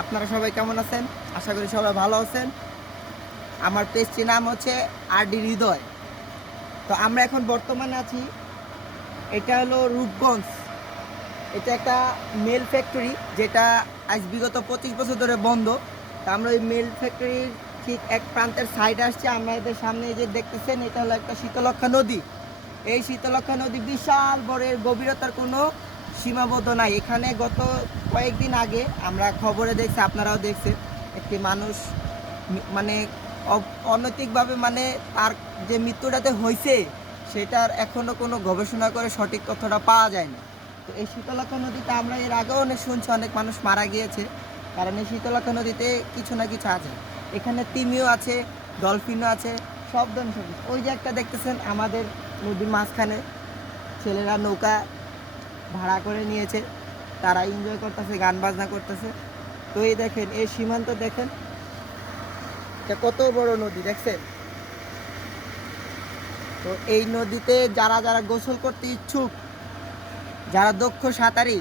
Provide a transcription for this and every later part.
আপনারা সবাই কেমন আছেন? আশা করি সবাই ভালো আছেন। আমার পেজটির নাম হচ্ছে আরডি হৃদয়। তো আমরা এখন বর্তমানে আছি, এটা হলো রূপগঞ্জ। এটা একটা মেল ফ্যাক্টরি, যেটা আজ বিগত 25 বছর ধরে বন্ধ। তো আমরা ওই মেল ফ্যাক্টরির ঠিক এক প্রান্তের সাইডে আসছি। আমাদের সামনে এই যে দেখতেছেন, এটা হলো একটা শীতলক্ষ্যা নদী। এই শীতলক্ষ্যা নদী বিশাল বড়, এর গভীরতার কোনো সীমাবদ্ধ নাই। এখানে গত কয়েকদিন আগে আমরা খবরে দেখছি, আপনারাও দেখছেন, একটি মানুষ মানে অনৈতিকভাবে মানে তার যে মৃত্যুটাতে হয়েছে সেটার এখনও কোনো গবেষণা করে সঠিক তথ্যটা পাওয়া যায় না। তো এই শীতলক্ষ্যা নদীতে আমরা এর আগেও অনেক শুনছি অনেক মানুষ মারা গিয়েছে, কারণ এই শীতলক্ষ্যা নদীতে কিছু না কিছু আছে। এখানে তিমিও আছে, ডলফিনও আছে, সব ধরনের সব। ওই যে একটা দেখতেছেন আমাদের নদীর মাঝখানে ছেলেরা নৌকা ভাড়া করে নিয়েছে, তারা এনজয় করতেছে, গান বাজনা করতেছে। তো এই দেখেন, এই সীমান্ত দেখেন, এটা কত বড় নদী দেখছেন। তো এই নদীতে যারা যারা গোসল করতে ইচ্ছুক, যারা দক্ষ সাঁতারি,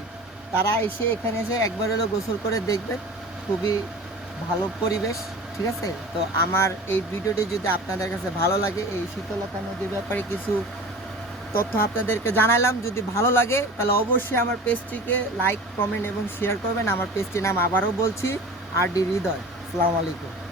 তারা এসে এখানে এসে একবার হলেও গোসল করে দেখবেন। খুবই ভালো পরিবেশ, ঠিক আছে। তো আমার এই ভিডিওটি যদি আপনাদের কাছে ভালো লাগে, এই শীতলক্ষ্যা নদীর ব্যাপারে কিছু তথ্য আপনাদেরকে জানালাম, যদি ভালো লাগে তাহলে অবশ্যই আমার পেজটিকে লাইক, কমেন্ট এবং শেয়ার করবেন। আমার পেজটির নাম আবারও বলছি, আরডি হৃদয়। আসসালামু আলাইকুম।